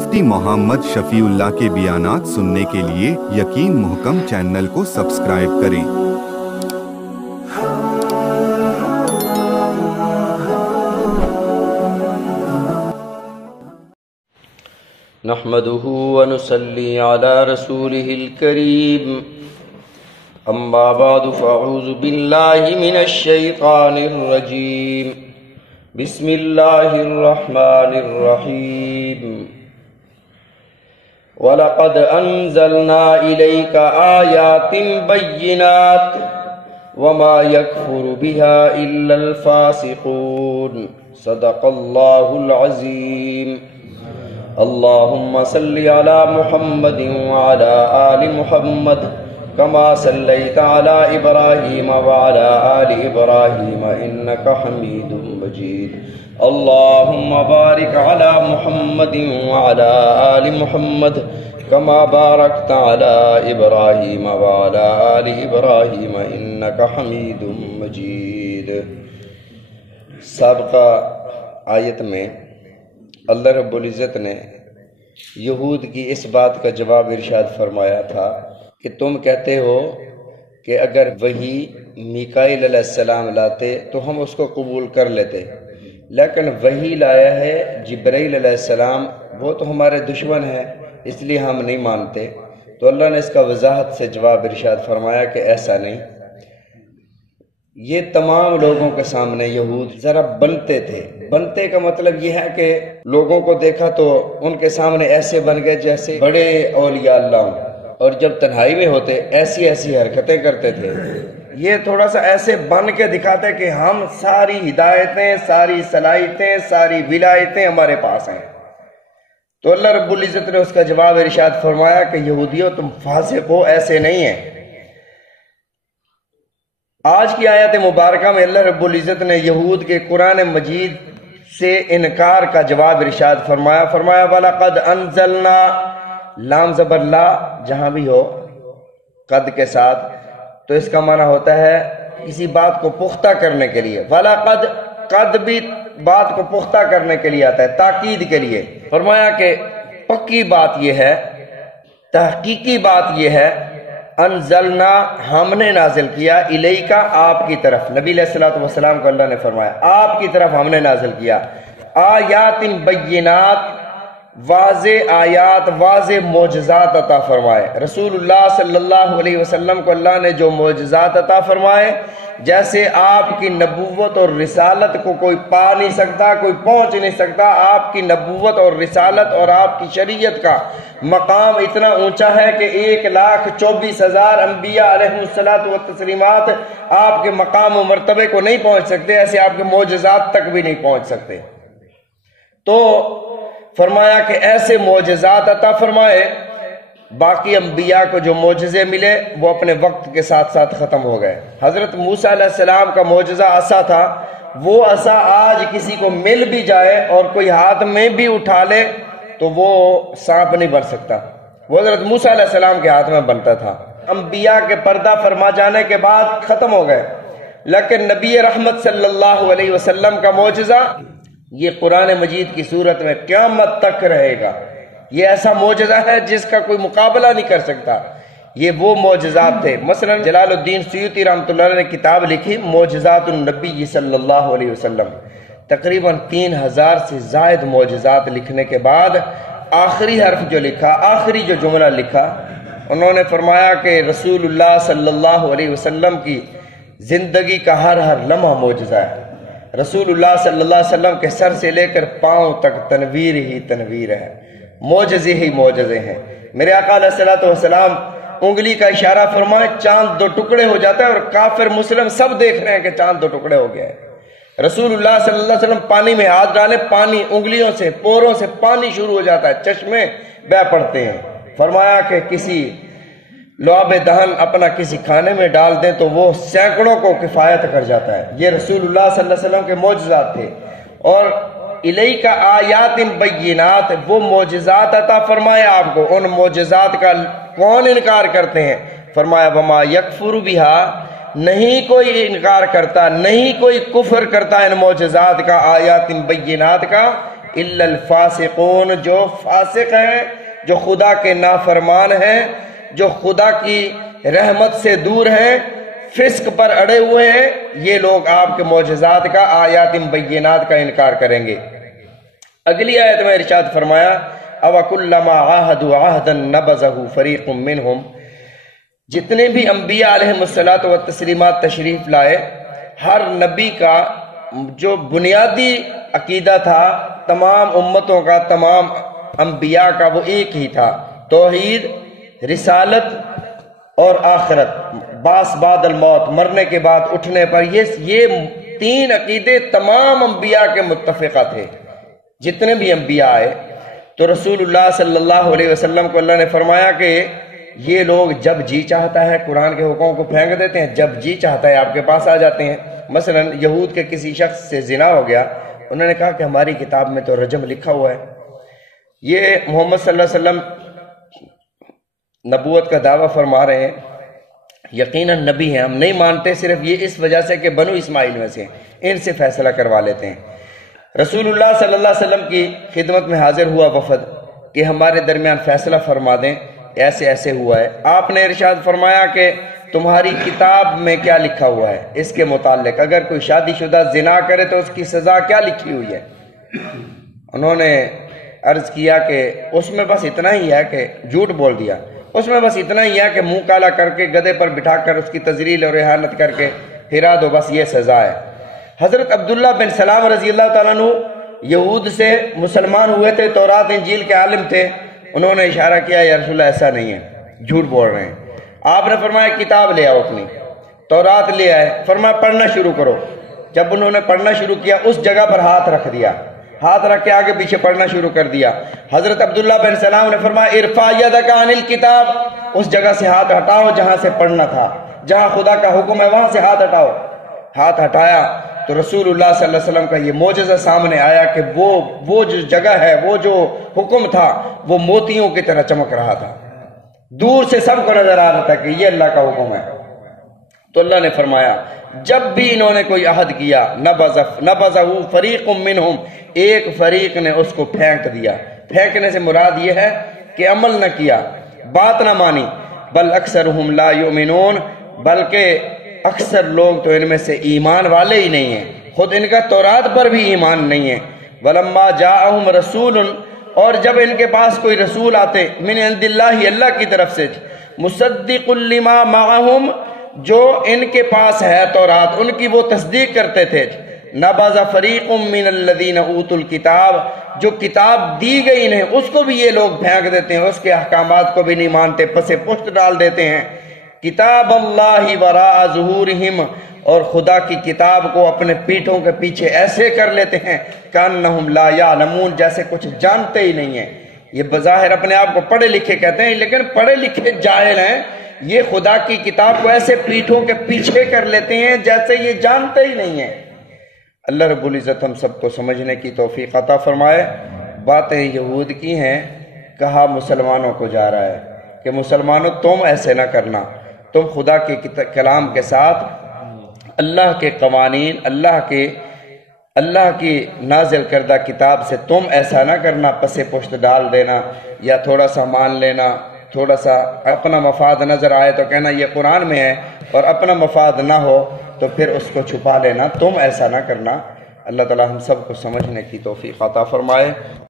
मुफ्ती मोहम्मद शफीउल्लाह के बयानात सुनने के लिए यकीन मुहकम चैनल को सब्सक्राइब करें। नहमदुहु व नुसल्ली अला रसूलिहिल करीम। अम्मा बअदु फ़अऊज़ु बिल्लाहि मिनश शैतानिर रजीम। बिस्मिल्लाहिर रहमानिर रहीम। वलक़द अंज़लना इलैका आयातिन बय्यिनात वमा यकफुरु बिहा इल्लल फ़ासिक़ून। सदक़ल्लाहुल अज़ीम। अल्लाहुम्मा सल्लि अला मुहम्मदिन व अला आलि मुहम्मद कमा सल्लैता अला इब्राहीम व अला आलि इब्राहीम इन्नका हमीदुम मजीद। अल्लाहुम्मा बारिक अला मुहम्मदिन व अला आलि मुहम्मद कमा बारकता अला इब्राहीम व अला आलि इब्राहीम इन्नका हमीदुम मजीद। साबिक़ा आयत में अल्लाह रब्बुल इज़्ज़त ने यहूद की इस बात का जवाब इरशाद फरमाया था कि तुम कहते हो कि अगर वही मीकाईल अलैहिस्सलाम लाते तो हम उसको कबूल कर लेते, लेकिन वही लाया है जिब्राईल अलैहिस्सलाम, वो तो हमारे दुश्मन है, इसलिए हम नहीं मानते। तो अल्लाह ने इसका वजाहत से जवाब इरशाद फरमाया कि ऐसा नहीं। ये तमाम लोगों के सामने यहूद जरा बनते थे। बनते का मतलब ये है कि लोगों को देखा तो उनके सामने ऐसे बन गए जैसे बड़े औलिया अल्लाह, और जब तन्हाई में होते ऐसी ऐसी हरकतें करते थे। ये थोड़ा सा ऐसे बन के दिखाते कि हम सारी हिदायतें, सारी सलाहियतें, सारी विलायतें हमारे पास हैं। तो अल्लाह रब्बुल इज़्ज़त ने उसका जवाब इरशाद फरमाया कि यहूदियों तुम फासिक हो, ऐसे नहीं है। आज की आयत मुबारका में अल्लाह रब्बुल इज़्ज़त ने यहूद के कुरान मजीद से इनकार का जवाब इरशाद फरमाया वलक़द अंज़लना, लाम ज़बर ला जहां भी हो कद के साथ, तो इसका माना होता है किसी बात को पुख्ता करने के लिए। वलक़द, कद भी बात को पुख्ता करने के लिए आता है, ताकीद के लिए। फरमाया कि पक्की बात यह है, तहकीकी बात यह है, अनजलना हमने नाजिल किया, इलैका आपकी तरफ, नबी अलैहिस्सलातु वस्सलाम को अल्लाह ने फरमाया आपकी तरफ हमने नाजिल किया, आयातिन बय्यिनात, वाज़े आयात, वाज़े मोजज़ात अता फरमाए। रसूलुल्लाह सल्लल्लाहु अलैहि वसल्लम को अल्लाह ने जो मोजज़ात अता फरमाए, जैसे आपकी नबूवत और रिसालत को कोई पा नहीं सकता, कोई पहुंच नहीं सकता। आपकी नबूवत और रिसालत और आपकी शरीयत का मकाम इतना ऊंचा है कि 1,24,000 अंबिया अलैहिमुस्सलातु व तस्लीमात आपके मकाम और मर्तबे को नहीं पहुंच सकते, ऐसे आपके मोजज़ात तक भी नहीं पहुंच सकते। तो फरमाया कि ऐसे मोजज़ात अता फरमाए। बाकी अंबिया को जो मोजज़े मिले वो अपने वक्त के साथ साथ ख़त्म हो गए। हज़रत मूसा अलैहिस्सलाम का मोजज़ा असा था, वो असा आज किसी को मिल भी जाए और कोई हाथ में भी उठा ले तो वो सांप नहीं बन सकता। वो हज़रत मूसा अलैहिस्सलाम के हाथ में बनता था। अंबिया के पर्दा फरमा जाने के बाद ख़त्म हो गए, लेकिन नबी रहमत सल्लल्लाहु अलैहि वसल्लम का मोजज़ा ये कुरान मजीद की सूरत में क़यामत तक रहेगा। ये ऐसा मोजज़ा है जिसका कोई मुकाबला नहीं कर सकता। ये वो मोजज़ात थे। मसलन जलालुद्दीन सुयूती रहमतुल्लाह अलैह ने किताब लिखी मोजज़ातुन नबी सल्लल्लाहु अलैहि वसल्लम। तकरीबन 3000 से ज़ायद मोजज़ात लिखने के बाद आखिरी हर्फ जो लिखा, आखिरी जो जुमला लिखा, उन्होंने फरमाया कि रसूलुल्लाह सल्लल्लाहु अलैहि वसल्लम की ज़िंदगी का हर हर लम्हा मोजज़ा है। रसूलुल्लाह सल्लल्लाहु अलैहि वसल्लम के सर से लेकर पाँव तक तनवीर ही तनवीर है, मोजज़े ही मोजज़े हैं। मेरे आका अलैहिस्सलातु वस्सलाम उंगली का इशारा फरमाए, चांद 2 टुकड़े हो जाता है, और काफिर मुस्लिम सब देख रहे हैं कि चांद 2 टुकड़े हो गया है। रसूलुल्लाह सल्लल्लाहु अलैहि वसल्लम पानी में हाथ डाले, पानी उंगलियों से, पोरों से पानी शुरू हो जाता है, चश्मे बह पड़ते हैं। फरमाया कि किसी लुआब दहन अपना किसी खाने में डाल दें तो वो सैकड़ों को किफायत कर जाता है। ये रसूलुल्लाह सल्लल्लाहु अलैहि वसल्लम के मोजज़ात थे। और इलैका आयातिन बय्यिनात, वो मोजज़ात अता फरमाया आपको। उन मोजज़ात का कौन इनकार करते हैं? फरमाया वमा यकफुरु बिहा, नहीं कोई इनकार करता, नहीं कोई कुफर करता इन मोजज़ात का, आयातिन बय्यिनात का, الا الفاسقون، جو فاسق ہیں، جو خدا کے نافرمان ہیں، جو خدا کی رحمت سے دور ہیں، فسق پر اڑے ہوئے ہیں، یہ لوگ آپ کے معجزات کا، آیات بینات کا انکار کریں گے۔ اگلی آیت میں ارشاد فرمایا اوَكُلَّمَا عَاهَدُوا عَهْدًا نَبَذَهُ فَرِيقٌ مِّنْهُمْ، جتنے بھی انبیاء علیہم الصلاۃ والتسلیمات تشریف لائے، ہر نبی کا جو بنیادی عقیدہ تھا تمام امتوں کا، تمام انبیاء کا، وہ ایک ہی تھا، توحید، رسالت اور آخرت، باس بعد الموت، مرنے کے بعد اٹھنے پر، یہ تین عقیدے تمام انبیاء کے متفقہ تھے۔ جتنے بھی انبیاء آئے تو رسول اللہ صلی اللہ علیہ وسلم کو اللہ نے فرمایا کہ یہ لوگ جب جی چاہتا ہے قرآن کے حکموں کو پھینک دیتے ہیں، جب جی چاہتا ہے آپ کے پاس آ جاتے ہیں۔ مثلا یہود کے کسی شخص سے زنا ہو گیا، انہوں نے کہا کہ ہماری کتاب میں تو رجم لکھا ہوا ہے۔ یہ محمد صلی اللہ علیہ وسلم نبوت کا دعویٰ فرما رہے ہیں، یقیناً نبی ہیں، ہم نہیں مانتے صرف یہ اس وجہ سے کہ بنو اسماعیل میں سے ان سے فیصلہ کروا لیتے ہیں۔ رسول اللہ صلی اللہ علیہ وسلم کی خدمت میں حاضر ہوا وفد کہ ہمارے درمیان فیصلہ فرما دیں، ایسے ایسے ہوا ہے۔ آپ نے ارشاد فرمایا کہ تمہاری کتاب میں کیا لکھا ہوا ہے اس کے متعلق، اگر کوئی شادی شدہ زنا کرے تو اس کی سزا کیا لکھی ہوئی ہے؟ انہوں نے عرض کیا کہ اس میں بس اتنا ہی ہے کہ جھوٹ بول دیا، اس میں بس اتنا ہی ہے کہ منہ کالا کر کے گدھے پر بٹھا کر اس کی تذلیل اور اہانت کر کے پھرا دو، بس یہ سزا ہے۔ حضرت عبداللہ بن سلام رضی اللہ تعالیٰ عنہ یہود سے مسلمان ہوئے تھے، تورات انجیل کے عالم تھے، انہوں نے اشارہ کیا یا رسول اللہ ایسا نہیں ہے، جھوٹ بول رہے ہیں۔ آپ نے فرمایا کتاب لے آؤ اپنی، تورات لے آئے، فرمایا پڑھنا شروع کرو۔ جب انہوں نے پڑھنا شروع کیا اس جگہ پر ہاتھ رکھ دیا، ہاتھ رکھ کے آگے پیچھے پڑھنا شروع کر دیا۔ حضرت عبداللہ بن سلام نے فرمایا ارفع یدک عن الکتاب، اس جگہ سے ہاتھ ہٹاؤ جہاں سے پڑھنا تھا، جہاں خدا کا حکم ہے وہاں سے ہاتھ ہٹاؤ۔ ہاتھ ہٹایا تو رسول اللہ صلی اللہ علیہ وسلم کا یہ معجزہ سامنے آیا کہ وہ جو جگہ ہے، وہ جو حکم تھا وہ موتیوں کی طرح چمک رہا تھا، دور سے سب کو نظر آ رہا تھا کہ یہ اللہ کا حکم ہے۔ تو اللہ نے فرمایا جب بھی انہوں نے کوئی عہد کیا نبذہ فریق منہم، ایک فریق نے اس کو پھینک دیا۔ پھینکنے سے مراد یہ ہے کہ عمل نہ کیا، بات نہ مانی، بل اکثرہم لا یؤمنون، بلکہ اکثر لوگ تو ان میں سے ایمان والے ہی نہیں ہیں، خود ان کا تورات پر بھی ایمان نہیں ہے۔ ولما جاءہم رسول، اور جب ان کے پاس کوئی رسول آتے من عند اللہ، اللہ کی طرف سے، مصدق لما معہم، جو ان کے پاس ہے تورات ان کی وہ تصدیق کرتے تھے، نبذ فریق من الذین اوتوا الکتاب، جو کتاب دی گئی انہیں اس کو بھی یہ لوگ پھینک دیتے ہیں، اس کے احکامات کو بھی نہیں مانتے، پس پشت ڈال دیتے ہیں۔ کتاب اللہ وراء ظہورہم، اور خدا کی کتاب کو اپنے پیٹھوں کے پیچھے ایسے کر لیتے ہیں کأنہم لا یعلمون، جیسے کچھ جانتے ہی نہیں ہیں۔ یہ بظاہر اپنے آپ کو پڑھے لکھے کہتے ہیں لیکن پڑھے لکھے جاہل ہیں، یہ خدا کی کتاب کو ایسے پیٹھوں کے پیچھے کر لیتے ہیں جیسے یہ جانتے ہی نہیں ہیں۔ اللہ رب العزت ہم سب کو سمجھنے کی توفیق عطا فرمائے۔ باتیں یہود کی ہیں، کہا مسلمانوں کو جا رہا ہے کہ مسلمانوں تم ایسے نہ کرنا، تم خدا کے کلام کے ساتھ اللہ کے قوانین، اللہ کی نازل کردہ کتاب سے تم ایسا نہ کرنا، پس پشت ڈال دینا یا تھوڑا سا مان لینا، تھوڑا سا اپنا مفاد نظر آئے تو کہنا یہ قرآن میں ہے، اور اپنا مفاد نہ ہو تو پھر اس کو چھپا لینا، تم ایسا نہ کرنا۔ اللہ تعالی ہم سب کو سمجھنے کی توفیق عطا فرمائے۔